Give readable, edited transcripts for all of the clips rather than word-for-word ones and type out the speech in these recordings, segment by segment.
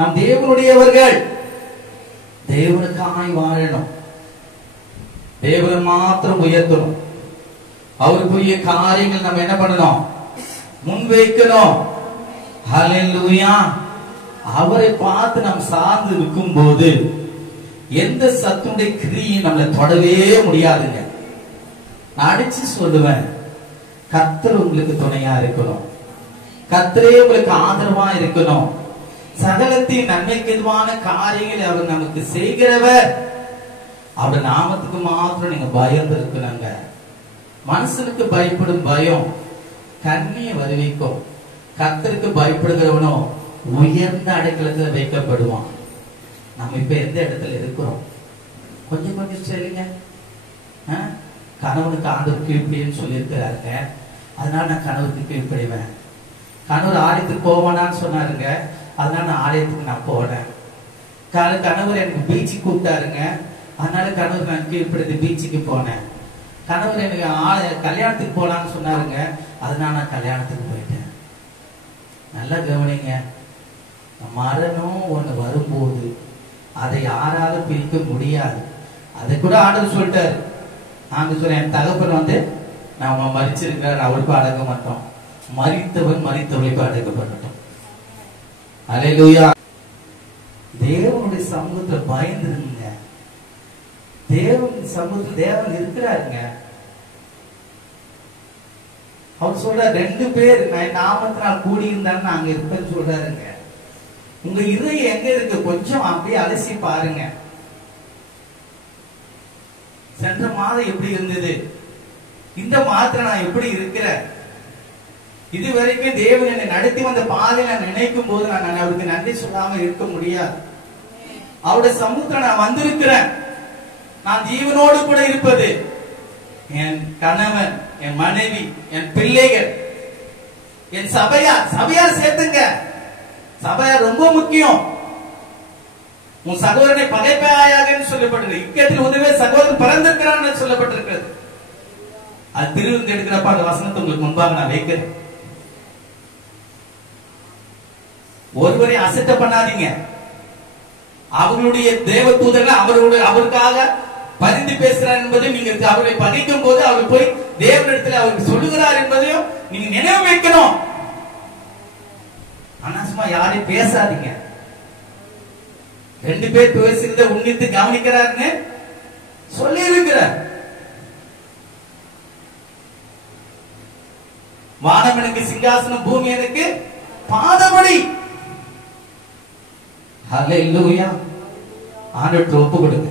நாம் தேவனுடையவர்கள். தேவனுக்காய் வாழணும். தேவனை மாத்திரம் உயர்த்தணும். அவருக்குரிய காரியங்கள் நம்ம என்ன பண்ணணும்? முன்வைக்கணும். ஹல்லேலூயா. அவரை பார்த்து நாம் சார்ந்து இருக்கும் போது எந்த சத்துடைய கிரியை நம்மளை தொடவே முடியாதுங்க. நான் அடிச்சு சொல்லுவேன், கர்த்தர் உங்களுக்கு துணையா இருக்கணும். கர்த்தரே உங்களுக்கு ஆதரவா இருக்கணும். சகலத்தின் நன்மைக்கு எதுவான காரியங்களை அவர் நமக்கு செய்கிறவர். அவர் நாமத்துக்கு மாத்திரம் நீங்க பயந்து இருக்கணுங்க. மனுஷனுக்கு பயப்படும் பயம் கண்ணியை வருவிக்கும். கர்த்தருக்கு பயப்படுகிறவனோ உயர்ந்த அடைக்கலத்தில் வைக்கப்படுவான். நம்ம இப்ப எந்த இடத்துல இருக்கிறோம்? கொஞ்சம் கொஞ்சம் சொல்லுங்க. கணவனுக்கு ஆண்டவர் கீழ்ப்படின்னு சொல்லியிருக்கிறாருங்க. அதனால நான் கணவருக்கு கீழ்ப்படிவேன். கணவர் ஆலயத்துக்கு போவானான்னு சொன்னாருங்க. அதனால நான் ஆலயத்துக்கு நான் போனேன். கணவர் எனக்கு பீச்சுக்கு கூப்பிட்டாருங்க. அதனால கணவர் நான் கீழ்ப்படுத்தி பீச்சுக்கு போனேன். கணவர் எனக்கு கல்யாணத்துக்கு போலான்னு சொன்னாருங்க. அதனால நான் கல்யாணத்துக்கு போயிட்டேன். நல்லா கவனிங்க. மரணம் ஒண்ணு வரும்போது அதை யாரால பிரிக்க முடியாது. அதை கூட ஆண்டவர் சொல்லிட்டாரு. ஆண்டவர் சொல்ல, என் தகப்பன் நான் மரிச்சிருக்கிறார், அவளுக்கு அடக்க மாட்டோம். மரித்தவன் மரித்தவளுக்கு அடக்கப்பட்டோம். அல்லேலூயா. தேவனுடைய சமூகத்துல பயந்துருங்க. தேவன் சமூகத்தில் தேவன் இருக்கிறாருங்க. அவர் சொல்ற 2 பேர் நாமத்தினால் கூடி இருந்தாலும் நாங்க இருப்பேன்னு சொல்றாருங்க. உங்க இதயம் எங்க இருக்கு? கொஞ்சம் அப்படியே அலசி பாருங்க. சென்ற மாதம் எப்படி இருந்தது? இந்த மாதத்துல நான் எப்படி இருக்கிறேன்? இதுவரைக்கும் தேவன் என்னை நடத்தி வந்த பாதையை நான் நினைக்கும் போது நான் அவருக்கு நன்றி சொல்லாம இருக்க முடியாது. அவருடைய சமூகத்துல நான் வந்திருக்கிறேன். நான் ஜீவனோடு கூட இருப்பது என் கணவன், என் மனைவி, என் பிள்ளைகள், என் சபையார் சேர்த்துங்க. சபையார் ரொம்ப முக்கியம். உன் சகோதரனை பகைப்பாயாக சொல்லப்பட்டிருக்கு. இக்கத்தில் உதவே சகோதரன் பிறந்திருக்கிறான் சொல்லப்பட்டிருக்கிறது. அது திருவிருந்து எடுக்கிறப்ப அந்த வசனத்தை உங்களுக்கு முன்பாக நான் வைக்கிறேன். ஒருவரை அசட்ட பண்ணாதீங்க. அவர்களுடைய தேவ தூதர்கள் அவருக்காக பரிந்து பேசுறார் என்பதை நீங்க அவர்களை பகைக்கும் போது அவர் போய் தேவனிடத்தில் அவருக்கு சொல்லுகிறார் என்பதையும் நீங்க நினைவு வைக்கணும். ஆனா சும்மா யாரையும் பேசாதீங்க. 2 பேர் பேசுறத உன்னித்து கவனிக்கிறாருன்னு சொல்லி இருக்கிறார். வானம் எனக்கு சிங்காசனம், பூமி எனக்கு பாதபடி. ஹல்லேலூயா. ஆண்டவருக்கு ஒப்பு கொடுங்க.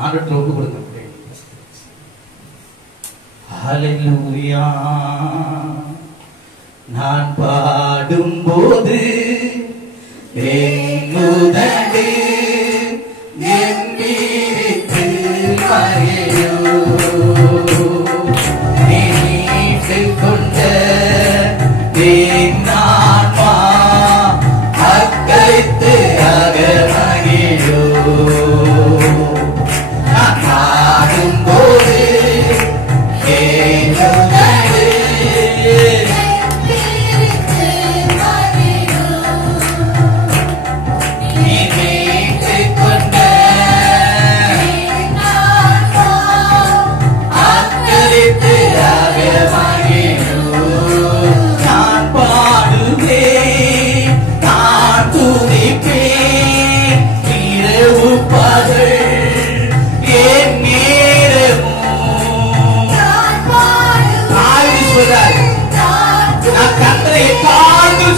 ஆண்டவருக்கு ஒப்பு கொடுங்க. ஹல்லேலூயா. நான் பாடும்போது உதடு எம்பீரித்து மறையோ நீட்டு கொண்ட நான்மா அக்கரைத்து அகமகிழோ. நான் பாடும்போது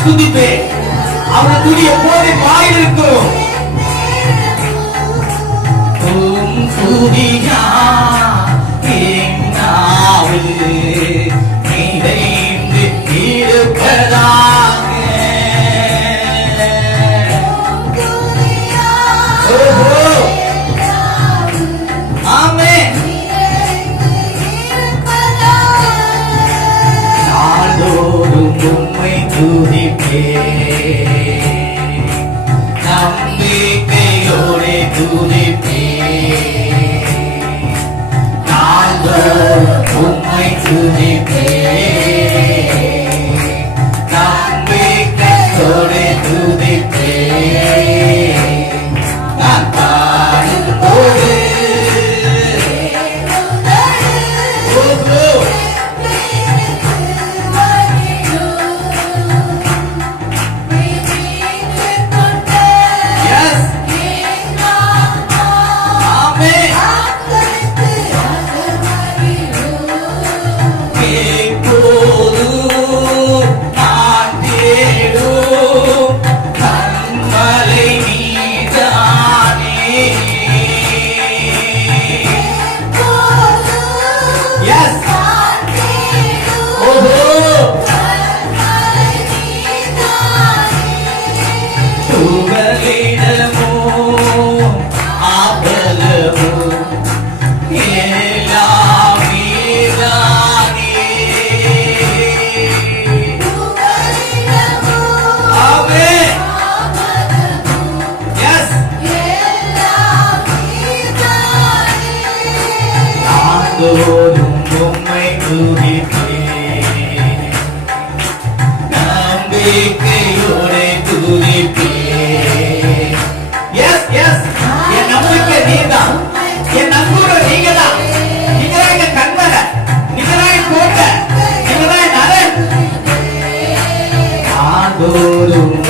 துதிப்பேன். அவனுடைய போதை வாயில் இருக்கும். துதியா நிறைந்து இருப்பதாக. ஆமென். நாடோறும் உம்மை துதிப்பேன். நம்பிக்கையோடு துதிப்பேன்.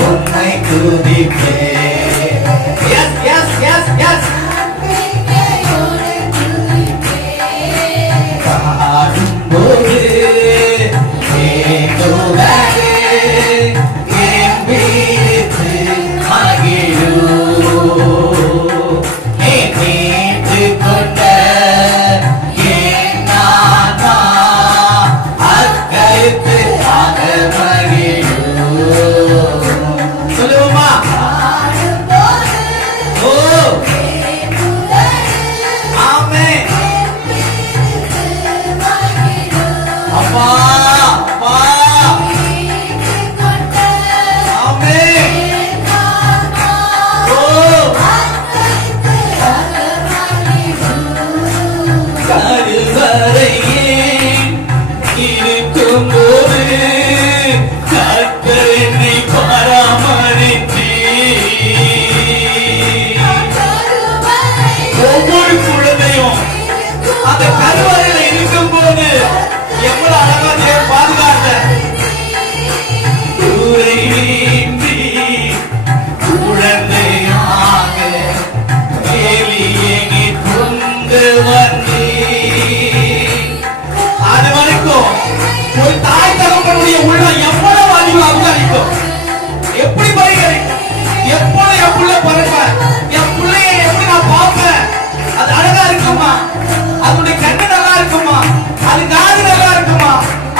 உன்னை துதிப்பேன். எஸ் எஸ் எஸ் எஸ் பாடும்போது கேட்குவதே என் வீட்டு மகிழும். நீ மீட்டு கொண்ட என் ஆன்மா அக்கருத்து ஆக மகிழும். சொல்லுவோமா? ஓ ஆமென். அப்பா அப்பா ஆமென். ஓ கருவறையே இருக்கும்போது கர்த்தர் என்னை பராமரித்தீர். ஒவ்வொரு குழந்தையும் அந்த கருவறையில இருக்கும்போது எவ்வளவு அழகா தேவன் பாதுகாத்த குறையின்றி குழந்தையாக வெளியே கொண்டு வந்தீர். அது வரைக்கும் ஒரு தாய் தகப்பனுடைய உள்ளம் எவ்வளவு அதிகரிக்கும், எப்படி பரிகரிக்கும், எப்பொழுது என் பிள்ளை பிறப்பேன், என் பிள்ளைய எப்படி நான் பார்ப்பேன், அது அழகா இருக்குமா, அதனுடைய கண்ணு நல்லா இருக்குமா, அது காது நல்லா இருக்குமா,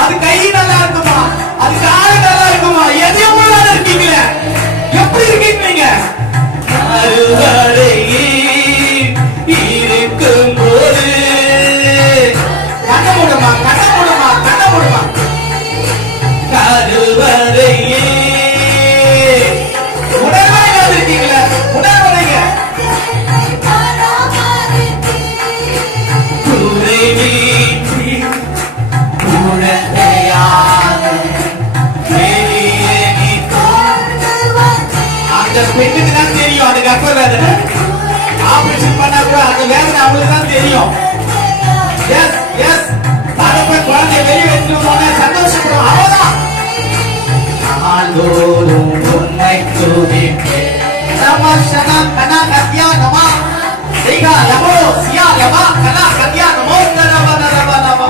அது கை நல்லா இருக்குமா, அது காது நல்லா இருக்குமா, எதையும் உள்ளாத இருக்கீங்களே, எப்படி இருக்கீங்க நீங்க? அறுவடையே இருக்கும்போது கண்ண மூடுமா கண்ண மூடுமா கண்ண மூடுமா. கருவறையே உணர்வரை இருக்கீங்களா? உணர்வரைங்க குறைவீற்றி குழந்தையாக வெளியே நீ அந்த பெண்ணுக்கு தான் தெரியும் அது கர்ப்ப வேதனை. ஆபரேஷன் பண்ணா கூட அந்த வேதனை அவங்களுக்கு தான் தெரியும். எஸ் எஸ் தகப்ப குழந்தைய வெளியே எடுத்து போன சந்தோஷப்படும் அவதான். நாளோறும் உன்னை துதிப்பேன். நமஸ்தனா கனா கத்யா நம தேகா லபோ சியா லபா கனா கத்யா நமோ நரவ நரவ நரவ.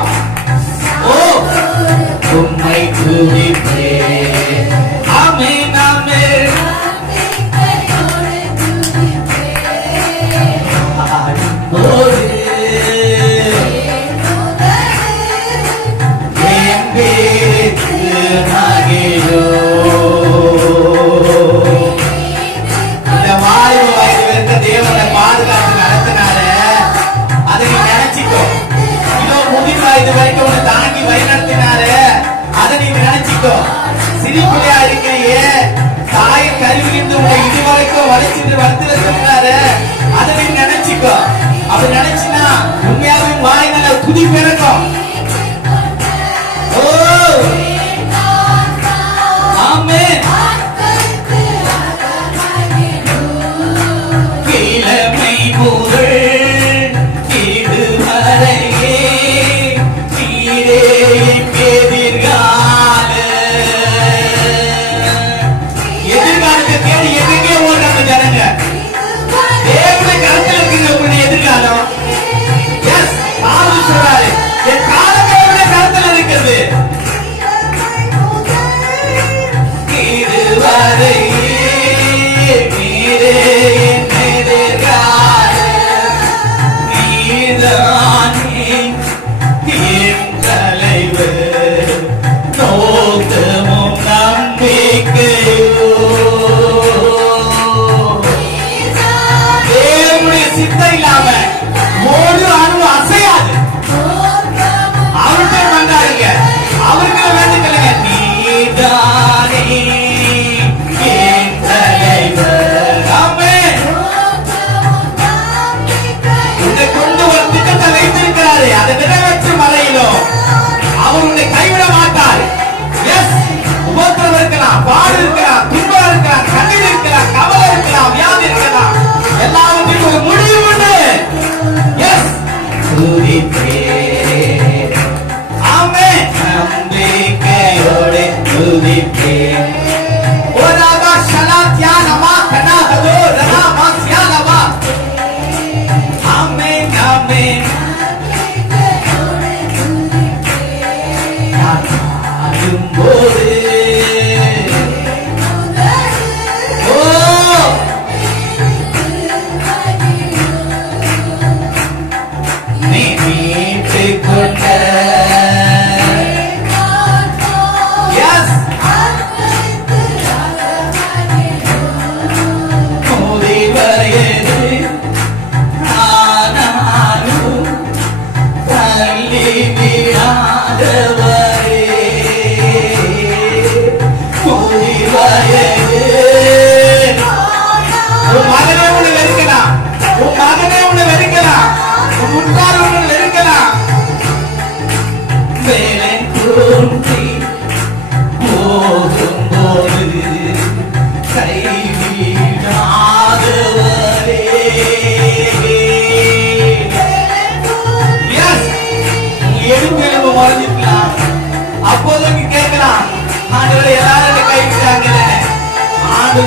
ஓ உன்னை துதிப்பேன். ஆமென் ஆமென். ஆடும்போது என் வீட்டு மகிழும். இந்த வாலிப வயது இருக்க தேவனை பாதுகாத்து நடத்தினாரு. அதை நீ நினைச்சுக்கோ. இதோ முதிர் வயது வரைக்கும் உன்னை தாங்கி வழிநடத்தினாரு. அதை நீ நினைச்சுக்கோ. சிரிப்பிலையா இருக்கிறியே, தாயை கருவிலிருந்து உன்னை இதுவரைக்கும் வளைச்சிட்டு வளர்த்துல சொன்னாரு. அதை நீ நினைச்சுக்கோ. அப்படி நினைச்சு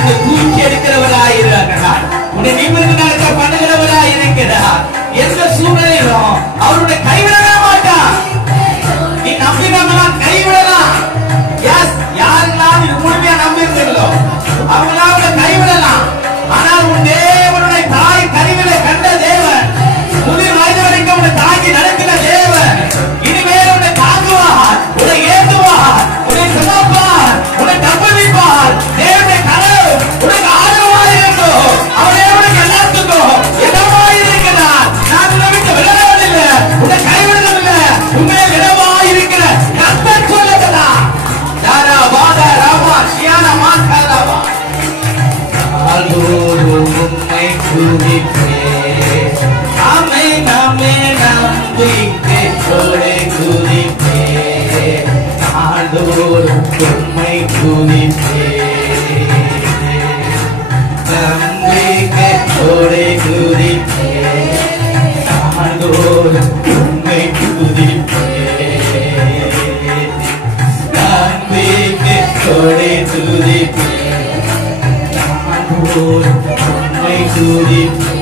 உன்னை தூக்கி எடுக்கிறவராயிருக்கிறார். உன்னை நிமிர்ந்து நடக்க பண்ணுகிறவராயிருக்கிறார். எந்த சூழ்நிலையிலும் அவருடைய கைவிடவே மாட்டார். நீ நம்பினவங்களாம் கைவிடலாம். யாரெல்லாம் இது முழுமையா நம்பியிருந்தீங்களோ அவங்களாம் அவங்களை கைவிடலாம். ஆனால் உன் தேவனுடைய தாய் கருவிலை கண்ட தேவன், முதிர் வயது வரைக்கும் உன்னை தாங்கி நடத்தின தேவன் இனிமேல் உன்னை தாங்குவார், உன்னை ஏற்றுவார், உன்னை சுமப்பார், உன்னை தப்புவிப்பார். தேவனுடைய கனவு உனக்கு ஆதரவாக இருக்கும். அவரே உனக்கு எல்லாத்துக்கும் இடமாயிருக்கிறார். நான் உன்னை விட்டு விலகுவதில்லை, உன்னை கைவிடுவதில்லை. உண்மையில் இடமாயிருக்கிற கர்த்தர் சொல்லுகிறார். யாரா வாதா ராமா சியானா மாத்தாராவா உம்மை துதிப்பேன். ஆமே நாமே நம்பிக்கை கொடை துதிப்பேன். ஆண்டோரும் உம்மை துதிப்பேன். நம்பிக்கை கொடை துதிப்பேன். ஆண்டோரும் உம்மை துதிப்பேன். நம்பிக்கை கொடை துதிப்பேன். உம்மை துதிப்பேன்.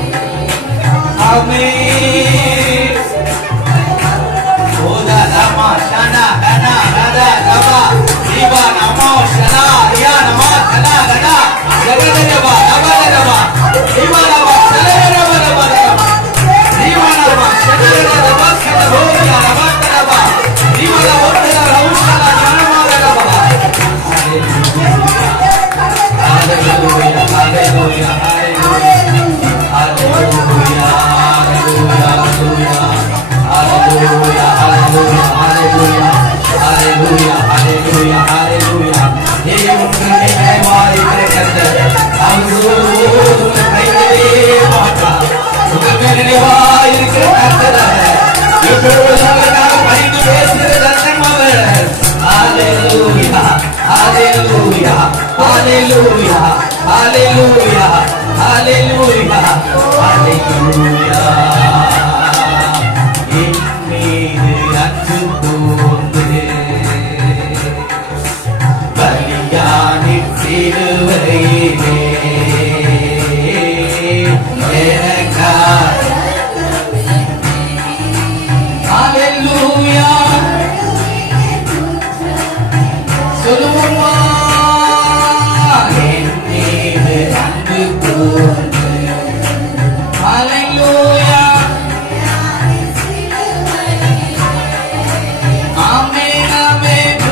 ஆமென். ஓதா ராமா ஷனா கனா ரதா ரபா தீபா நமோ ஷனா யா நமோ கனா ரதா ரபா ரபா ரபா தீபா ரபா ஷனா ரபா ரபா தீபா ரபா ஷனா ரபா கனா ரோயா ரபா ரபா தீபா ரபா ரவுஷனா ஜனமா ரபா. Hallelujah, hallelujah, hallelujah, hallelujah, hallelujah, hallelujah, hallelujah, hallelujah, hallelujah. தேவனுடைய நிறைவாயிருக்கிற கர்த்தர் அவரோடு கைவிடவே மாட்டார். உங்கள் நிறைவாயிருக்கிற கர்த்தர் இப்பொழுது உங்களுக்காக பரிந்து பேசுகிற தர்மம் அவர். Hallelujah, hallelujah, hallelujah, hallelujah, hallelujah, hallelujah. என் மீது அன்பு கூர்ந்து பலியானி சிலுவையிலே எனக்காக. Hallelujah. சொல்லுவோமா என் மீது அன்பு கூர்ந்து. Hallelujah. ஆமென் ஆமென்.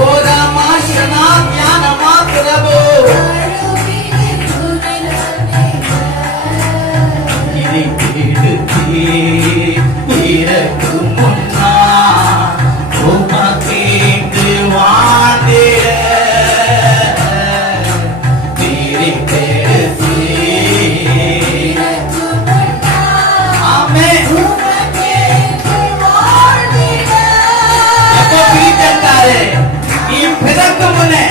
ஓரா மாஷனா ஞானமா பிரபு இதை கேடுத்தே இறக்கும் முன்னா உமக்கேக்கு வாண்டிட தீரித்தெடுத்தே. ஆமென். எப்போ பிரித்தெடுத்தாரு? நீ பிறக்கும் முன்னே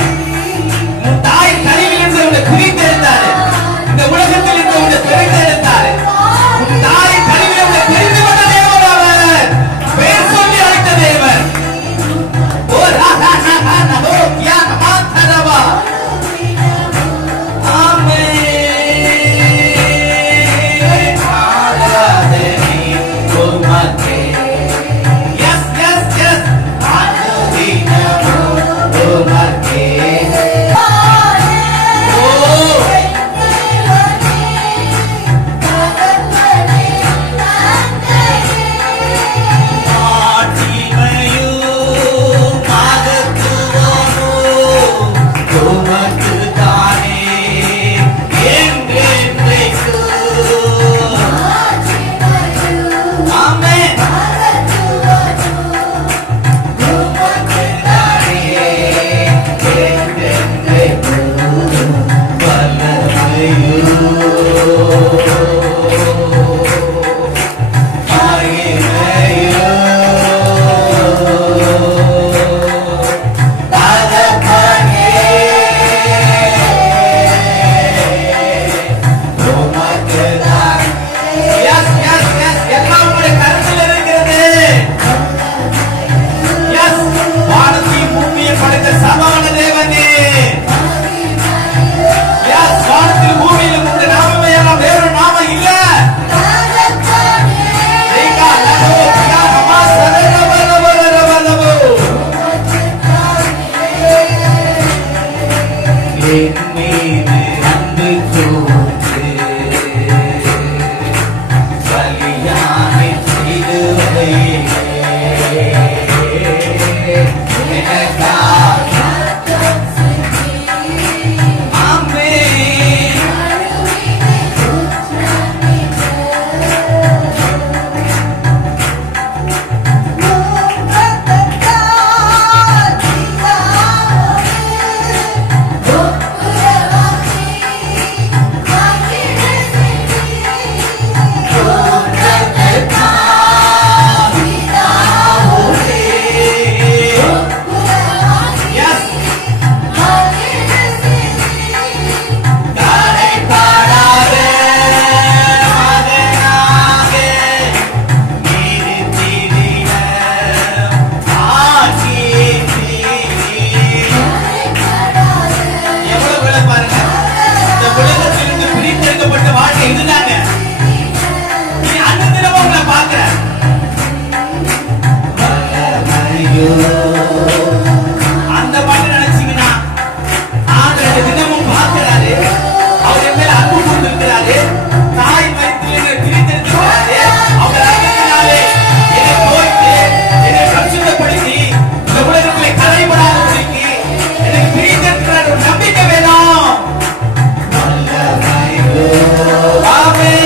உன் தாய் கருவிலிருந்து உன்னை பிரித்தெடுத்தாரு. இந்த உலகத்தில் இருந்து உன்னை பிரித்தெடுத்தாரு. உன் தாய் கருவிலிருந்து உன்னை பிரித்து கொண்ட தேவன் அவர். பேர் சொல்லி அழைத்த தேவன். ஓ ராஹா ராஹா நபோ கியா நமாத்தரவா. ஆமென். ஆராதனை உமக்கே. எஸ் எஸ் எஸ் ஆராதனை உமக்கே. மீது அன்பு கூர்ந்து பலியானை சிலுவையிலே எனக்காக ஆமென். அந்த பாட்டு நினைச்சீங்கன்னா ஆண்டவர் தினமும் பார்க்கிறாரு. அவர் என் மேல அன்பு கொண்டிருக்கிறாரு. தாய் வயிற்றிலிருந்து பிரித்தெடுத்திருக்கிறாரு. அவர் அன்பினாலே என்னை தோய்த்து என்னை பரிசுத்தப்படுத்தி இந்த உலகத்திலே கரைபடாதபடிக்கு எனக்கு பிரித்தெடுக்கிற ஒரு நம்பிக்கை வேணும். ஆமென்.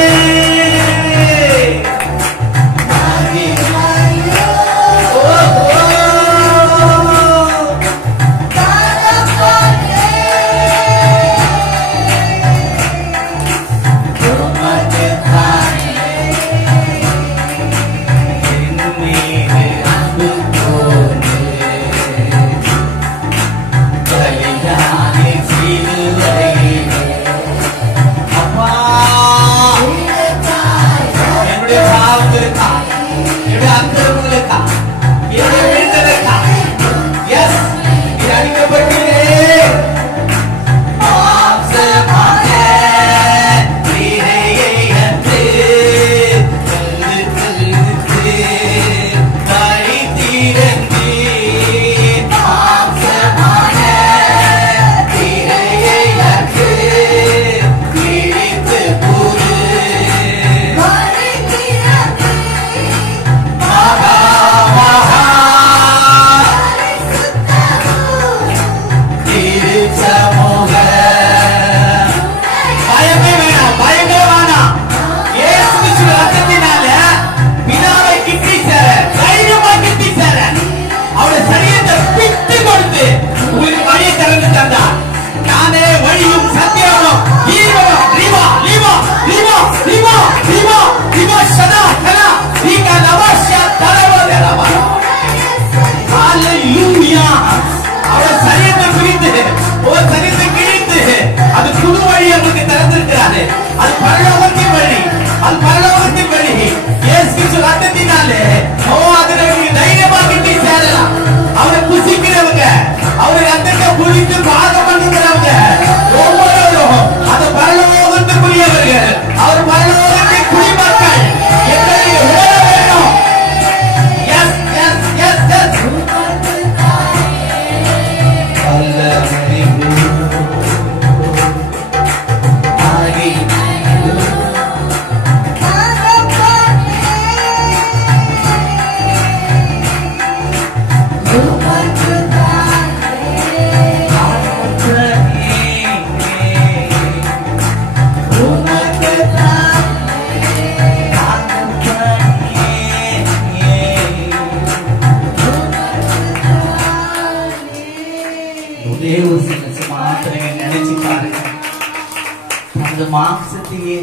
மாம்சத்தையே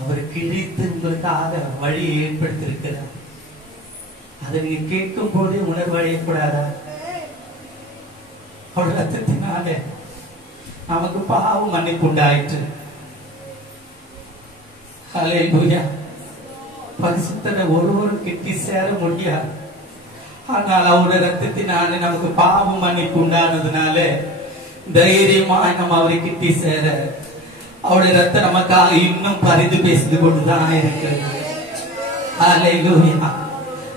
அவர் கிழித்து உங்களுக்காக வழியை ஏற்படுத்தியிருக்கிறார். அதை நீங்க கேட்கும் போதே உணர்வடையக்கூடாதா? அவர் ரத்தத்தினாலே நமக்கு பாவம் மன்னிப்பு உண்டாயிற்று. ஹல்லேலூயா. பரிசுத்தரை ஒருவரும் கிட்டி சேர முடியாது. ஆனால் அவருடைய ரத்தத்தினாலே நமக்கு பாவம் மன்னிப்பு உண்டானதுனால தைரியமாய் நம்ம அவரை கிட்டி சேர அவருடைய ரத்தம் நமக்காக இன்னும் பரிந்து பேசிட்டு கொண்டுதான் இருக்கிறது. ஹல்லேலூயா,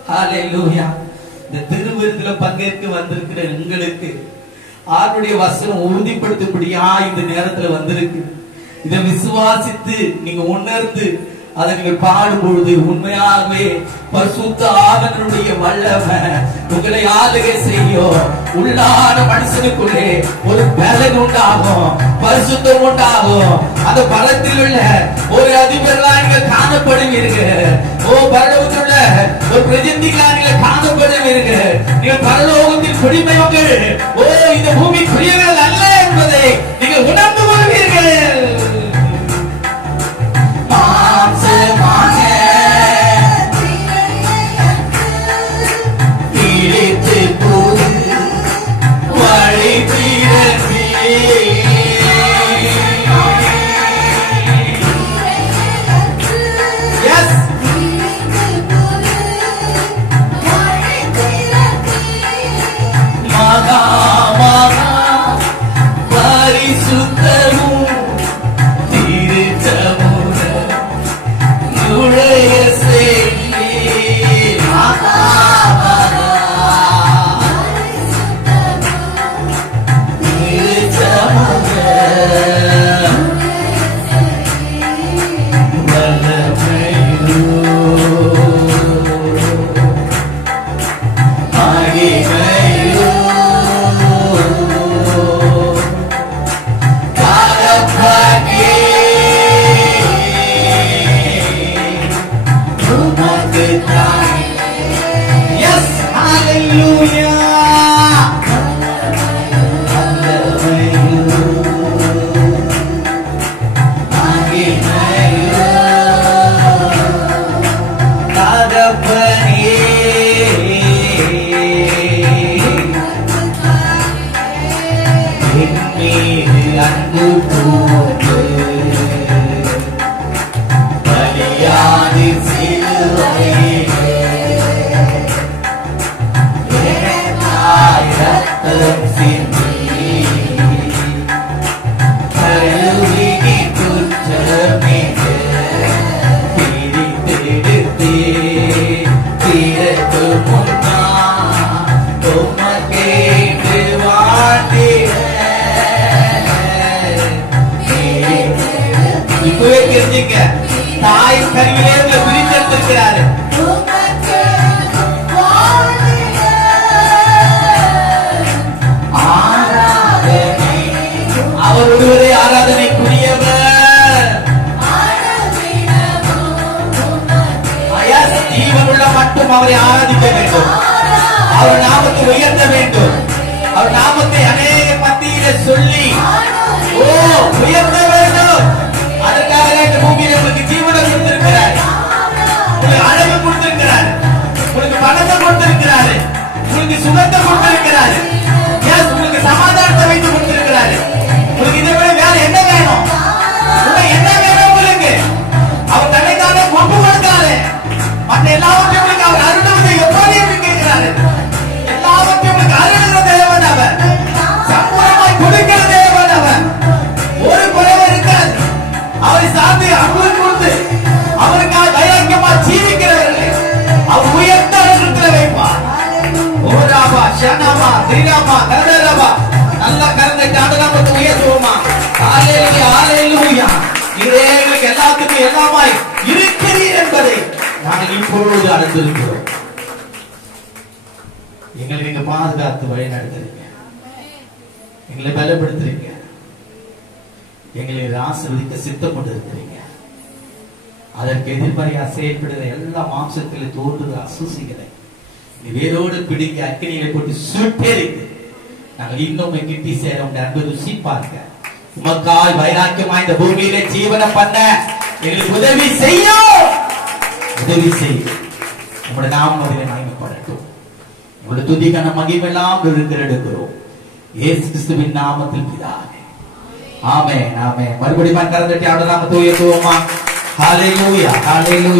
ஹல்லேலூயா. இந்த திருவிருந்தில பங்கேற்க வந்திருக்கிற உங்களுக்கு ஆண்டுடைய வசனம் உறுதிப்படுத்தபடியா இந்த நேரத்துல வந்திருக்கு. இதை விசுவாசித்து நீங்க உணர்ந்து அதை நீங்கள் பாடும் பொழுது உண்மையாகவே பரிசுத்த ஆவியானவருடைய வல்லமை உங்களை ஆளுகை செய்யும். உள்ளான மனுஷனுக்குள்ளே ஒரு பலன் உண்டாகும், பரிசுத்தம் உண்டாகும். அந்த பலத்தில் உள்ள ஒரு அதிபர்களா நீங்கள் காணப்படுவீர்கள். பரலோகத்தில் உள்ள ஒரு பிரதிநிதிகளா நீங்கள் காணப்படுவீர்கள். நீங்கள் பரலோகத்தில் குடிமையவர்கள். இந்த பூமி குடியவர்கள் அல்ல என்பதை நீங்கள் உணர்ந்து கொள்வீர்கள். தாய் கருவிலே பிரித்தெடுத்திருக்கிறாரு. அவர் ஒருவரே ஆராதனைக்குரியவர். ஜீவனுள்ள மட்டும் அவரை ஆராதிக்க வேண்டும். அவர் நாமத்தை உயர்த்த வேண்டும். அவர் நாமத்தை அநேக மத்தியிலே சொல்லி உயர்த்த வேண்டும். அதற்காக இந்த பூமியில உங்களுக்கு ஜீவனை கொடுத்திருக்கிறார், உங்களுக்கு அழகு கொடுத்திருக்கிறார், உங்களுக்கு பணத்தை கொடுத்திருக்கிறாரு, உங்களுக்கு சுகத்தை கொடுத்திருக்கிறாரு, உங்களுக்கு சமாதானத்தை வைத்து கொடுத்திருக்கிறாரு. உங்களுக்கு இதை விட வேற என்ன வேணும்? என்ன வேணும் உங்களுக்கு? அவர் தன்னைத்தானே ஒப்பு கொடுத்தாரு. மற்ற எல்லாவற்றையும் உங்களுக்கு அவர் அருள்வதை எப்படி கேட்கிறாரு? எல்லாவற்றையும் உங்களுக்கு அருளுகிற தேவன் அவர், சம்பூர்ணமாய் கொடுக்கிற தேவன் அவர். ஒரு குறைவு இருக்காது. அவரை சார்ந்து அன்பு கொடுத்து அவருக்காக தைரியமா ஜீவிக்கிறவர்கள் அவர் உயர்ந்த இடத்துல வைப்பார். ஓராபா ஷனாமா திரினாமா கரதரபா நல்ல கரந்தை தாண்டனாமத்தை உயர்த்துவோமா. ஹalleluya ஹalleluya. இதே எங்களுக்கு எல்லாத்துக்கும் எல்லாமாய் இருக்கிறீர் என்பதை நாங்கள் இப்பொழுது அறிந்திருக்கிறோம். எங்களை நீங்க பாதுகாத்து வழி நடத்துறீங்க, எங்களை பலப்படுத்துறீங்க, எங்களை ஆசீர்வதிக்க சித்தம் கொண்டிருக்கிறீங்க. அதற்கு எதிர்மறையா செயல்படுகிற எல்லா மாம்சத்தில் தோன்றுகிற அசூசிகளை வேரோடு பிடிக்க அக்கினியை போட்டு சுட்டெரித்து நாங்கள் இன்னும் கிட்டி சேர உங்க அன்பு ருசி பார்க்க உமக்காய் வைராக்கியமாய் இந்த பூமியில ஜீவனை பண்ண எங்களுக்கு உதவி செய்யும். உங்களுடைய நாமம் அதிலே மகிமைப்படட்டும். உங்களுடைய துதிக்கான மகிமெல்லாம் எடுக்கிறோம் இயேசு கிறிஸ்துவின் நாமத்தில் பிதாவே, ஆமென் ஆமென். மறுபடியும் கரந்தட்டி அவருடைய நாமத்தை உயர்த்துவோமா. ஹalleluya ஹalleluya.